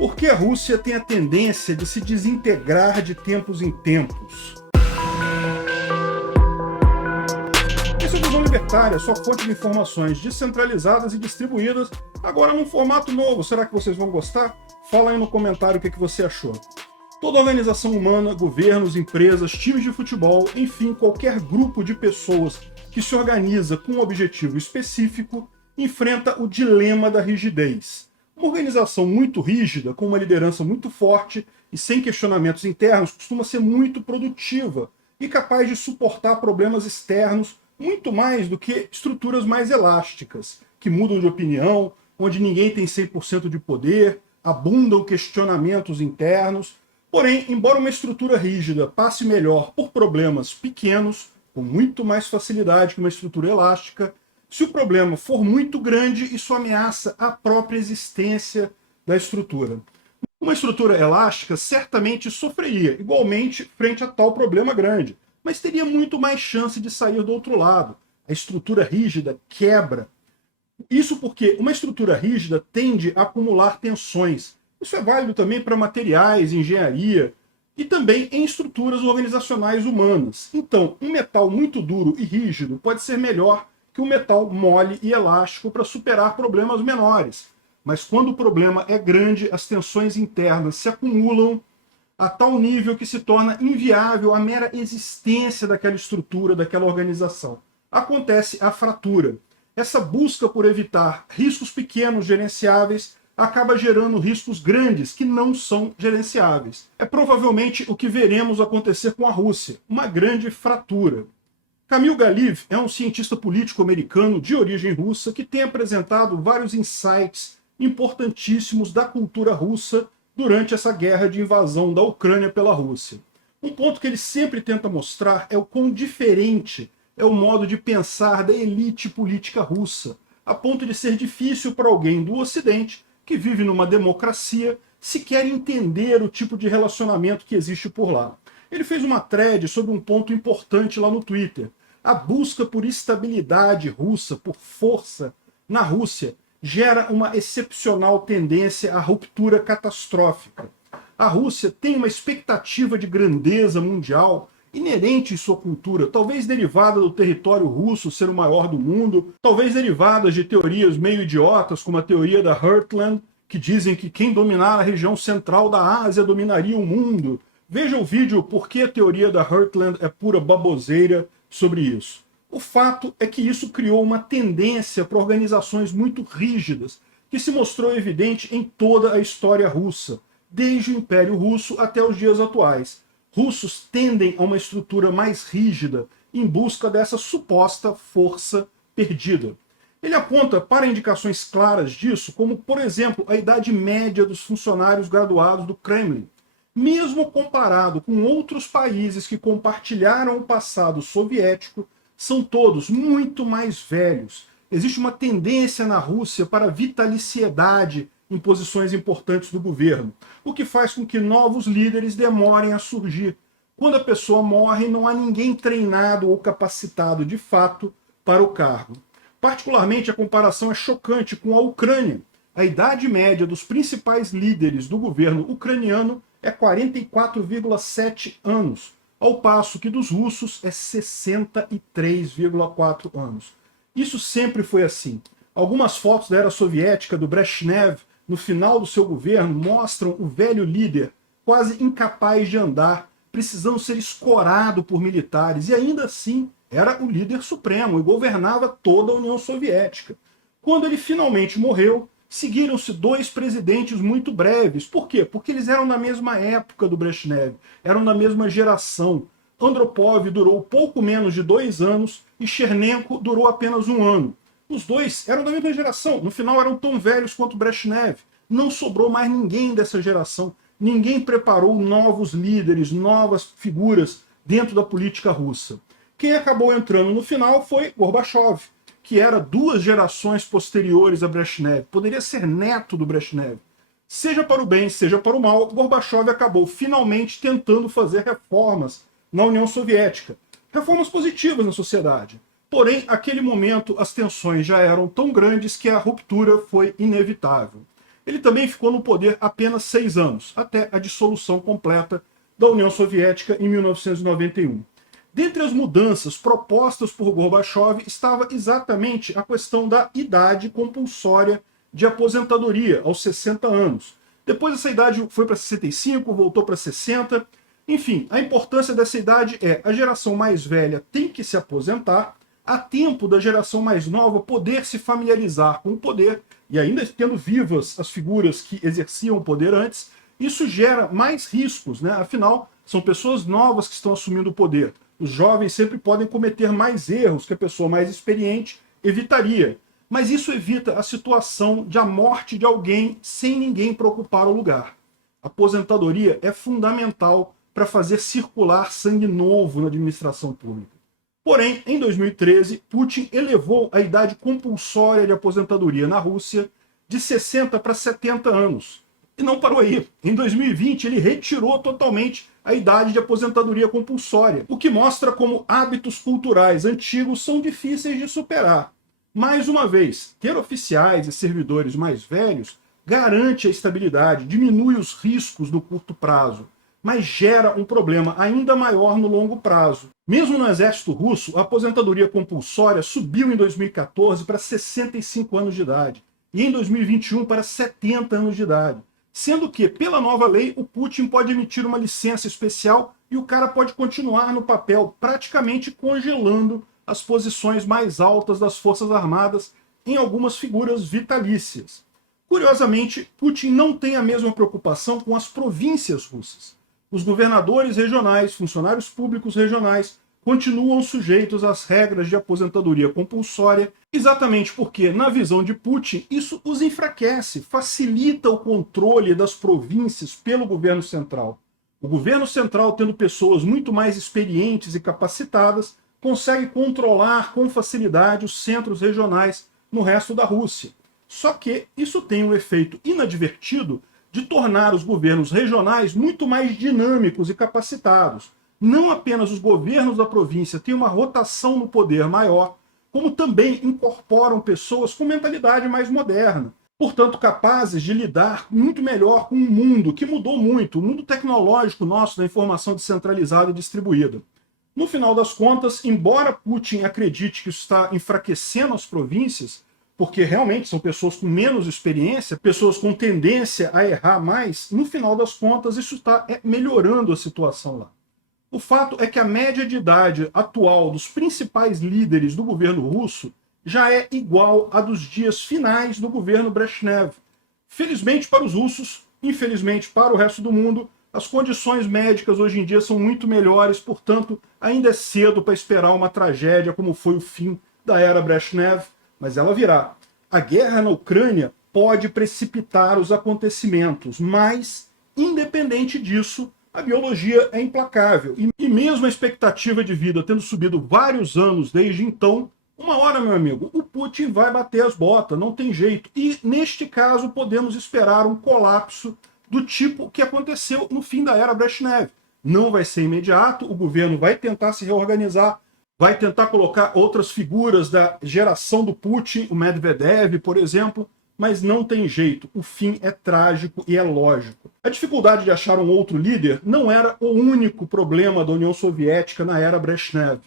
Por que a Rússia tem a tendência de se desintegrar de tempos em tempos? Essa é a Visão Libertária, sua fonte de informações descentralizadas e distribuídas, agora num formato novo. Será que vocês vão gostar? Fala aí no comentário o que você achou. Toda organização humana, governos, empresas, times de futebol, enfim, qualquer grupo de pessoas que se organiza com um objetivo específico, enfrenta o dilema da rigidez. Uma organização muito rígida, com uma liderança muito forte e sem questionamentos internos, costuma ser muito produtiva e capaz de suportar problemas externos muito mais do que estruturas mais elásticas, que mudam de opinião, onde ninguém tem 100% de poder, abundam questionamentos internos. Porém, embora uma estrutura rígida passe melhor por problemas pequenos, com muito mais facilidade que uma estrutura elástica, se o problema for muito grande, isso ameaça a própria existência da estrutura. Uma estrutura elástica certamente sofreria igualmente frente a tal problema grande, mas teria muito mais chance de sair do outro lado. A estrutura rígida quebra. Isso porque uma estrutura rígida tende a acumular tensões. Isso é válido também para materiais, engenharia e também em estruturas organizacionais humanas. Então, um metal muito duro e rígido pode ser melhor que um metal mole e elástico para superar problemas menores. Mas quando o problema é grande, as tensões internas se acumulam a tal nível que se torna inviável a mera existência daquela estrutura, daquela organização. Acontece a fratura. Essa busca por evitar riscos pequenos gerenciáveis acaba gerando riscos grandes que não são gerenciáveis. É provavelmente o que veremos acontecer com a Rússia, uma grande fratura. Kamil Galiv é um cientista político americano de origem russa que tem apresentado vários insights importantíssimos da cultura russa durante essa guerra de invasão da Ucrânia pela Rússia. Um ponto que ele sempre tenta mostrar é o quão diferente é o modo de pensar da elite política russa, a ponto de ser difícil para alguém do Ocidente, que vive numa democracia, sequer entender o tipo de relacionamento que existe por lá. Ele fez uma thread sobre um ponto importante lá no Twitter. A busca por estabilidade russa, por força na Rússia, gera uma excepcional tendência à ruptura catastrófica. A Rússia tem uma expectativa de grandeza mundial inerente em sua cultura, talvez derivada do território russo ser o maior do mundo, talvez derivadas de teorias meio idiotas, como a teoria da Heartland, que dizem que quem dominar a região central da Ásia dominaria o mundo. Veja o vídeo Por que a teoria da Heartland é pura baboseira sobre isso. O fato é que isso criou uma tendência para organizações muito rígidas, que se mostrou evidente em toda a história russa, desde o Império Russo até os dias atuais. Russos tendem a uma estrutura mais rígida em busca dessa suposta força perdida. Ele aponta para indicações claras disso, como, por exemplo, a idade média dos funcionários graduados do Kremlin. Mesmo comparado com outros países que compartilharam o passado soviético, são todos muito mais velhos. Existe uma tendência na Rússia para vitaliciedade em posições importantes do governo, o que faz com que novos líderes demorem a surgir. Quando a pessoa morre, não há ninguém treinado ou capacitado de fato para o cargo. Particularmente, a comparação é chocante com a Ucrânia. A idade média dos principais líderes do governo ucraniano é 44,7 anos, ao passo que dos russos é 63,4 anos. Isso sempre foi assim. Algumas fotos da era soviética do Brezhnev, no final do seu governo, mostram o velho líder quase incapaz de andar, precisando ser escorado por militares, e ainda assim era o líder supremo e governava toda a União Soviética. Quando ele finalmente morreu, seguiram-se dois presidentes muito breves. Por quê? Porque eles eram na mesma época do Brezhnev, eram da mesma geração. Andropov durou pouco menos de 2 anos e Chernenko durou apenas 1 ano. Os dois eram da mesma geração, no final eram tão velhos quanto Brezhnev. Não sobrou mais ninguém dessa geração. Ninguém preparou novos líderes, novas figuras dentro da política russa. Quem acabou entrando no final foi Gorbachev, que era 2 gerações posteriores a Brezhnev, poderia ser neto do Brezhnev. Seja para o bem, seja para o mal, Gorbachev acabou finalmente tentando fazer reformas na União Soviética. Reformas positivas na sociedade. Porém, naquele momento, as tensões já eram tão grandes que a ruptura foi inevitável. Ele também ficou no poder apenas 6 anos, até a dissolução completa da União Soviética em 1991. Dentre as mudanças propostas por Gorbachev estava exatamente a questão da idade compulsória de aposentadoria, aos 60 anos. Depois essa idade foi para 65, voltou para 60. Enfim, a importância dessa idade é a geração mais velha tem que se aposentar, a tempo da geração mais nova poder se familiarizar com o poder, e ainda tendo vivas as figuras que exerciam o poder antes, isso gera mais riscos, né? Afinal, são pessoas novas que estão assumindo o poder. Os jovens sempre podem cometer mais erros que a pessoa mais experiente evitaria. Mas isso evita a situação de a morte de alguém sem ninguém para ocupar o lugar. A aposentadoria é fundamental para fazer circular sangue novo na administração pública. Porém, em 2013, Putin elevou a idade compulsória de aposentadoria na Rússia de 60 para 70 anos. E não parou aí. Em 2020, ele retirou totalmente a idade de aposentadoria compulsória, o que mostra como hábitos culturais antigos são difíceis de superar. Mais uma vez, ter oficiais e servidores mais velhos garante a estabilidade, diminui os riscos no curto prazo, mas gera um problema ainda maior no longo prazo. Mesmo no exército russo, a aposentadoria compulsória subiu em 2014 para 65 anos de idade e em 2021 para 70 anos de idade. Sendo que, pela nova lei, o Putin pode emitir uma licença especial e o cara pode continuar no papel, praticamente congelando as posições mais altas das Forças Armadas em algumas figuras vitalícias. Curiosamente, Putin não tem a mesma preocupação com as províncias russas. Os governadores regionais, funcionários públicos regionais, continuam sujeitos às regras de aposentadoria compulsória, exatamente porque, na visão de Putin, isso os enfraquece, facilita o controle das províncias pelo governo central. O governo central, tendo pessoas muito mais experientes e capacitadas, consegue controlar com facilidade os centros regionais no resto da Rússia. Só que isso tem um efeito inadvertido de tornar os governos regionais muito mais dinâmicos e capacitados. Não apenas os governos da província têm uma rotação no poder maior, como também incorporam pessoas com mentalidade mais moderna, portanto capazes de lidar muito melhor com um mundo que mudou muito, o mundo tecnológico nosso da informação descentralizada e distribuída. No final das contas, embora Putin acredite que isso está enfraquecendo as províncias, porque realmente são pessoas com menos experiência, pessoas com tendência a errar mais, no final das contas isso está melhorando a situação lá. O fato é que a média de idade atual dos principais líderes do governo russo já é igual à dos dias finais do governo Brezhnev. Felizmente para os russos, infelizmente para o resto do mundo, as condições médicas hoje em dia são muito melhores, portanto, ainda é cedo para esperar uma tragédia como foi o fim da era Brezhnev, mas ela virá. A guerra na Ucrânia pode precipitar os acontecimentos, mas, independente disso, a biologia é implacável. E mesmo a expectativa de vida tendo subido vários anos desde então, uma hora, meu amigo, o Putin vai bater as botas, não tem jeito. E, neste caso, podemos esperar um colapso do tipo que aconteceu no fim da era Brezhnev. Não vai ser imediato, o governo vai tentar se reorganizar, vai tentar colocar outras figuras da geração do Putin, o Medvedev, por exemplo, mas não tem jeito, o fim é trágico e é lógico. A dificuldade de achar um outro líder não era o único problema da União Soviética na era Brezhnev.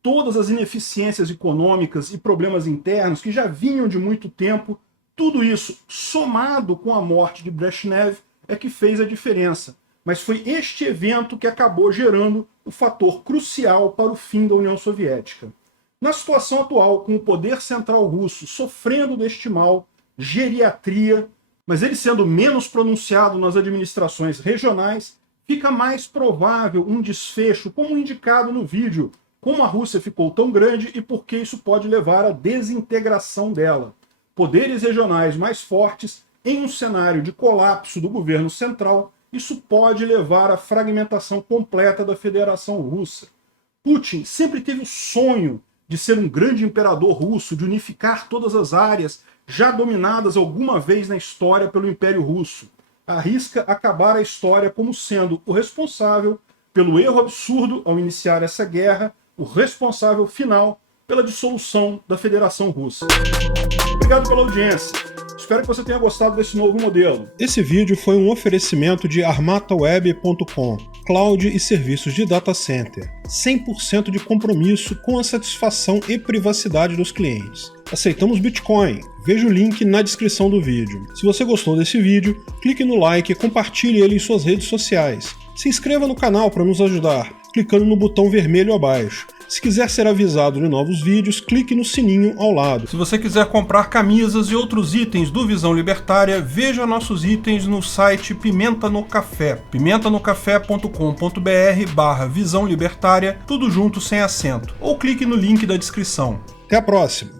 Todas as ineficiências econômicas e problemas internos que já vinham de muito tempo, tudo isso somado com a morte de Brezhnev é que fez a diferença. Mas foi este evento que acabou gerando o fator crucial para o fim da União Soviética. Na situação atual, com o poder central russo sofrendo deste mal, geriatria, mas ele sendo menos pronunciado nas administrações regionais, fica mais provável um desfecho, como indicado no vídeo, como a Rússia ficou tão grande e por que isso pode levar à desintegração dela. Poderes regionais mais fortes em um cenário de colapso do governo central, isso pode levar à fragmentação completa da Federação Russa. Putin sempre teve o sonho de ser um grande imperador russo, de unificar todas as áreas já dominadas alguma vez na história pelo Império Russo. Arrisca acabar a história como sendo o responsável pelo erro absurdo ao iniciar essa guerra, o responsável final pela dissolução da Federação Russa. Obrigado pela audiência. Espero que você tenha gostado desse novo modelo. Esse vídeo foi um oferecimento de armataweb.com, cloud e serviços de data center. 100% de compromisso com a satisfação e privacidade dos clientes. Aceitamos Bitcoin. Veja o link na descrição do vídeo. Se você gostou desse vídeo, clique no like e compartilhe ele em suas redes sociais. Se inscreva no canal para nos ajudar, clicando no botão vermelho abaixo. Se quiser ser avisado de novos vídeos, clique no sininho ao lado. Se você quiser comprar camisas e outros itens do Visão Libertária, veja nossos itens no site Pimenta no Café, pimentanocafé.com.br/Visão Libertária, tudo junto sem acento, ou clique no link da descrição. Até a próxima!